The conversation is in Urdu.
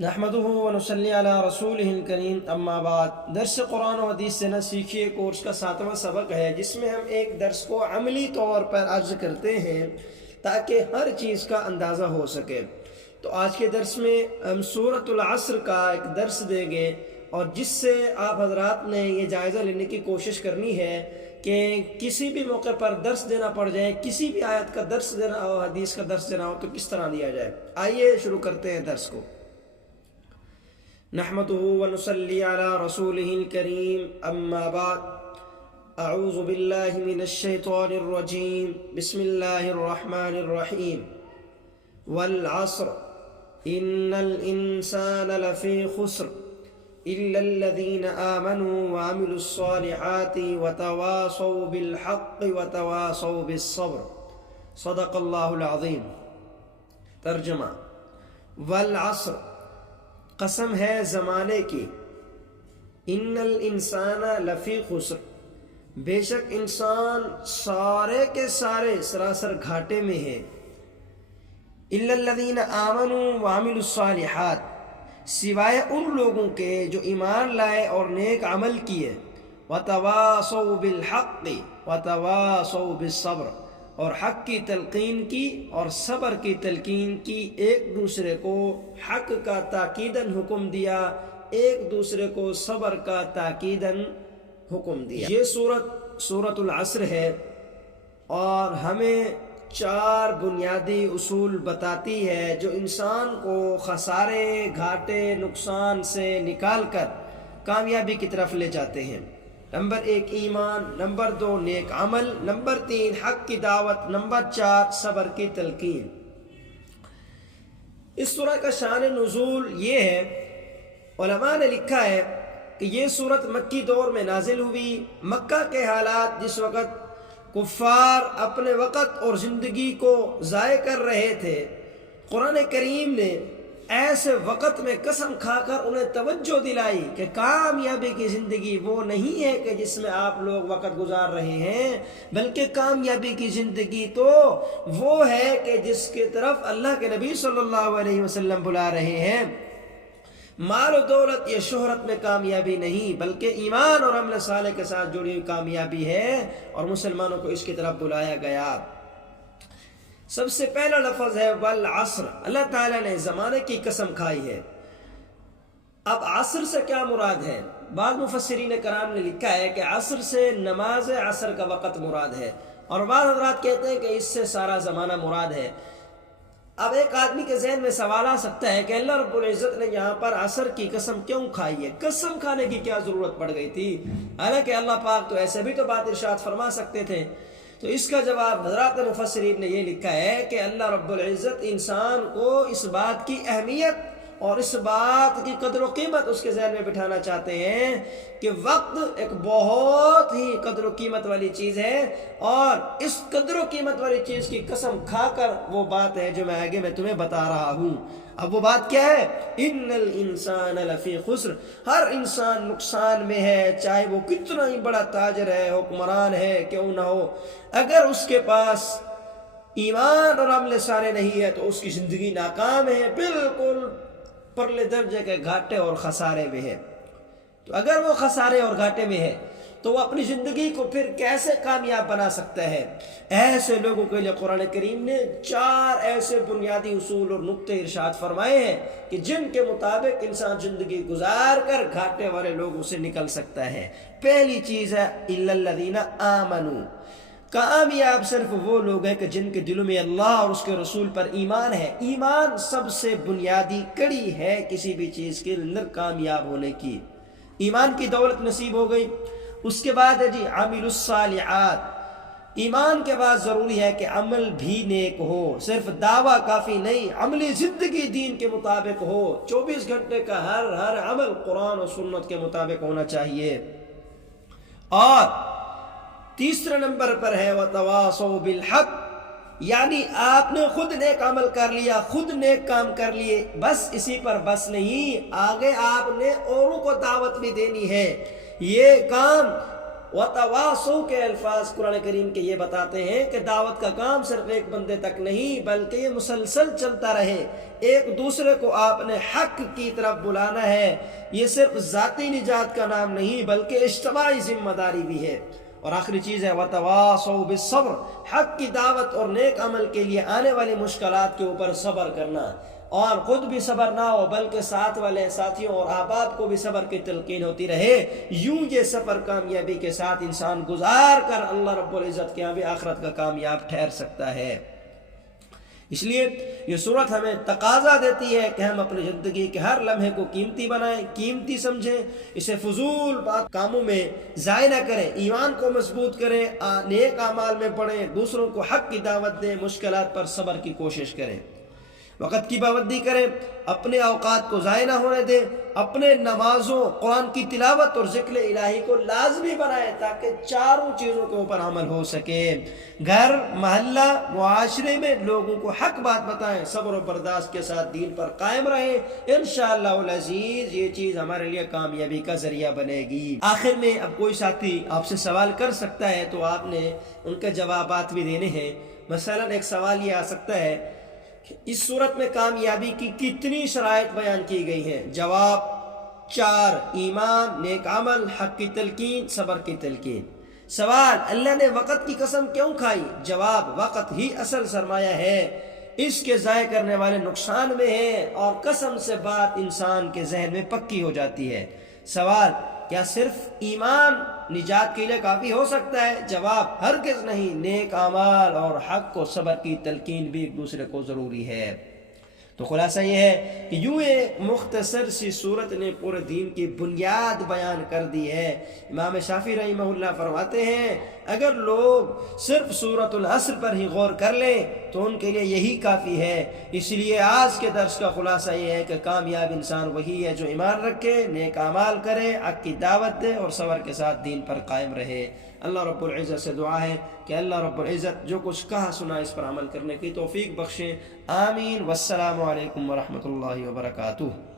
نحمدہ ونصلی علی رسولہ الکریم اما بعد۔ درس قرآن و حدیث سے نہ سیکھیے کورس کا 7واں سبق ہے، جس میں ہم ایک درس کو عملی طور پر عرض کرتے ہیں تاکہ ہر چیز کا اندازہ ہو سکے۔ تو آج کے درس میں ہم سورۃ العصر کا ایک درس دیں گے، اور جس سے آپ حضرات نے یہ جائزہ لینے کی کوشش کرنی ہے کہ کسی بھی موقع پر درس دینا پڑ جائے، کسی بھی آیت کا درس دینا ہو، حدیث کا درس دینا ہو تو کس طرح دیا جائے۔ آئیے شروع کرتے ہیں درس کو۔ نحمدہ ونصلی علی رسولہ الکریم اما بعد۔ اعوذ باللہ من الشیطان الرجیم، بسم اللہ الرحمن الرحیم۔ والعصر ان الانسان لفی خسر الا الذین آمنوا وعملوا الصالحات وتواصوا بالحق وتواصوا بالصبر، صدق اللہ العظیم۔ ترجمہ: والعصر، قسم ہے زمانے کی، ان الانسان لفی خسر، بے شک انسان سارے کے سارے سراسر گھاٹے میں ہے، الا الذین آمنوا وعملوا الصالحات، سوائے ان لوگوں کے جو ایمان لائے اور نیک عمل کیے، وتواصوا بالحق وتواصوا بالصبر، اور حق کی تلقین کی اور صبر کی تلقین کی، ایک دوسرے کو حق کا تاکیداً حکم دیا، ایک دوسرے کو صبر کا تاکیداً حکم دیا۔ یہ سورۃ العصر ہے، اور ہمیں 4 بنیادی اصول بتاتی ہے جو انسان کو خسارے، گھاٹے، نقصان سے نکال کر کامیابی کی طرف لے جاتے ہیں۔ نمبر 1 ایمان، نمبر 2 نیک عمل، نمبر 3 حق کی دعوت، نمبر 4 صبر کی تلقین۔ اس سورہ کا شان نزول یہ ہے، علماء نے لکھا ہے کہ یہ سورت مکی دور میں نازل ہوئی۔ مکہ کے حالات جس وقت کفار اپنے وقت اور زندگی کو ضائع کر رہے تھے، قرآن کریم نے ایسے وقت میں قسم کھا کر انہیں توجہ دلائی کہ کامیابی کی زندگی وہ نہیں ہے کہ جس میں آپ لوگ وقت گزار رہے ہیں، بلکہ کامیابی کی زندگی تو وہ ہے کہ جس کی طرف اللہ کے نبی صلی اللہ علیہ وسلم بلا رہے ہیں۔ مال و دولت یا شہرت میں کامیابی نہیں، بلکہ ایمان اور عمل صالح کے ساتھ جڑی ہوئی کامیابی ہے، اور مسلمانوں کو اس کی طرف بلایا گیا۔ سب سے پہلا لفظ ہے والعصر، اللہ تعالیٰ نے زمانے کی قسم کھائی ہے۔ اب عصر سے کیا مراد ہے؟ بعض مفسرین کرام نے لکھا ہے کہ عصر سے نماز عصر کا وقت مراد ہے، اور بعض حضرات کہتے ہیں کہ اس سے سارا زمانہ مراد ہے۔ اب ایک آدمی کے ذہن میں سوال آ سکتا ہے کہ اللہ رب العزت نے یہاں پر عصر کی قسم کیوں کھائی ہے؟ قسم کھانے کی کیا ضرورت پڑ گئی تھی؟ حالانکہ اللہ پاک تو ایسے بھی تو بات ارشاد فرما سکتے تھے۔ تو اس کا جواب حضرات مفسرین نے یہ لکھا ہے کہ اللہ رب العزت انسان کو اس بات کی اہمیت اور اس بات کی قدر و قیمت اس کے ذہن میں بٹھانا چاہتے ہیں کہ وقت ایک بہت ہی قدر و قیمت والی چیز ہے، اور اس قدر و قیمت والی چیز کی قسم کھا کر وہ بات ہے جو میں آگے تمہیں بتا رہا ہوں۔ اب وہ بات کیا ہے؟ ان الانسان لفی خسر، ہر انسان نقصان میں ہے، چاہے وہ کتنا ہی بڑا تاجر ہے، حکمران ہے، کیوں نہ ہو، اگر اس کے پاس ایمان اور عمل صالح نہیں ہے تو اس کی زندگی ناکام ہے، بالکل پرلے درجے کے گھاٹے اور خسارے میں ہے۔ تو اگر وہ خسارے اور گھاٹے میں ہے تو وہ اپنی زندگی کو پھر کیسے کامیاب بنا سکتا ہے؟ ایسے لوگوں کے لیے قرآن کریم نے 4 ایسے بنیادی اصول اور نقطے ارشاد فرمائے ہیں کہ جن کے مطابق انسان زندگی گزار کر گھاٹے والے لوگوں سے نکل سکتا ہے۔ پہلی چیز ہے الا الذین آمنوا، کامیاب صرف وہ لوگ ہیں کہ جن کے دلوں میں اللہ اور اس کے رسول پر ایمان ہے۔ ایمان سب سے بنیادی کڑی ہے کسی بھی چیز کے اندر کامیاب ہونے کی۔ ایمان کی دولت نصیب ہو گئی۔ اس کے بعد ہے عامل الصالحات، ایمان کے بعد ضروری ہے کہ عمل بھی نیک ہو، صرف دعویٰ کافی نہیں، عملی زندگی دین کے مطابق ہو، 24 گھنٹے کا ہر عمل قرآن و سنت کے مطابق ہونا چاہیے۔ اور تیسرے نمبر پر ہے وتواصوا بالحق، یعنی آپ نے خود نیک عمل کر لیا، خود نیک کام کر لیے، بس اسی پر بس نہیں، آگے آپ نے اوروں کو دعوت بھی دینی ہے۔ یہ کام وتواصوا کے الفاظ قرآن کریم کے یہ بتاتے ہیں کہ دعوت کا کام صرف ایک بندے تک نہیں بلکہ یہ مسلسل چلتا رہے، ایک دوسرے کو آپ نے حق کی طرف بلانا ہے۔ یہ صرف ذاتی نجات کا نام نہیں بلکہ اجتماعی ذمہ داری بھی ہے۔ اور آخری چیز ہے وتواصوا بالصبر، حق کی دعوت اور نیک عمل کے لیے آنے والی مشکلات کے اوپر صبر کرنا، اور خود بھی صبر نہ ہو بلکہ ساتھ والے ساتھیوں اور احباب کو بھی صبر کی تلقین ہوتی رہے۔ یوں یہ سفر کامیابی کے ساتھ انسان گزار کر اللہ رب العزت کے یہاں بھی آخرت کا کامیاب ٹھہر سکتا ہے۔ اس لیے یہ صورت ہمیں تقاضا دیتی ہے کہ ہم اپنی زندگی کے ہر لمحے کو قیمتی بنائیں، قیمتی سمجھیں، اسے فضول بات کاموں میں ضائع نہ کریں، ایمان کو مضبوط کریں، نیک اعمال میں پڑھیں، دوسروں کو حق کی دعوت دیں، مشکلات پر صبر کی کوشش کریں، وقت کی پابندی کریں، اپنے اوقات کو ضائع نہ ہونے دیں، اپنے نمازوں، قرآن کی تلاوت اور ذکر الہی کو لازمی بنائیں تاکہ چاروں چیزوں کے اوپر عمل ہو سکے۔ گھر، محلہ، معاشرے میں لوگوں کو حق بات بتائیں، صبر و برداشت کے ساتھ دین پر قائم رہیں، انشاءاللہ العزیز یہ چیز ہمارے لیے کامیابی کا ذریعہ بنے گی۔ آخر میں اب کوئی ساتھی آپ سے سوال کر سکتا ہے تو آپ نے ان کے جوابات بھی دینے ہیں۔ مثلا ایک سوال یہ آ سکتا ہے، اس صورت میں کامیابی کی کتنی شرائط بیان کی گئی ہیں؟ جواب 4: ایمان، نیک عمل، حق کی تلقین، صبر کی تلقین۔ سوال: اللہ نے وقت کی قسم کیوں کھائی؟ جواب: وقت ہی اصل سرمایہ ہے، اس کے ضائع کرنے والے نقصان میں ہیں، اور قسم سے بات انسان کے ذہن میں پکی ہو جاتی ہے۔ سوال: کیا صرف ایمان نجات کے لیے کافی ہو سکتا ہے؟ جواب: ہرگز نہیں، نیک اعمال اور حق و صبر کی تلقین بھی ایک دوسرے کو ضروری ہے۔ تو خلاصہ یہ ہے کہ یوں ایک مختصر سی صورت نے پورے دین کی بنیاد بیان کر دی ہے۔ امام شافعی رحمہ اللہ فرماتے ہیں اگر لوگ صرف سورۃ العصر پر ہی غور کر لیں تو ان کے لیے یہی کافی ہے۔ اس لیے آج کے درس کا خلاصہ یہ ہے کہ کامیاب انسان وہی ہے جو ایمان رکھے، نیک اعمال کرے، حق کی دعوت دے اور صبر کے ساتھ دین پر قائم رہے۔ اللہ رب العزت سے دعا ہے کہ اللہ رب العزت جو کچھ کہا سنا اس پر عمل کرنے کی توفیق بخشے۔ آمین۔ والسلام علیکم ورحمۃ اللہ وبرکاتہ۔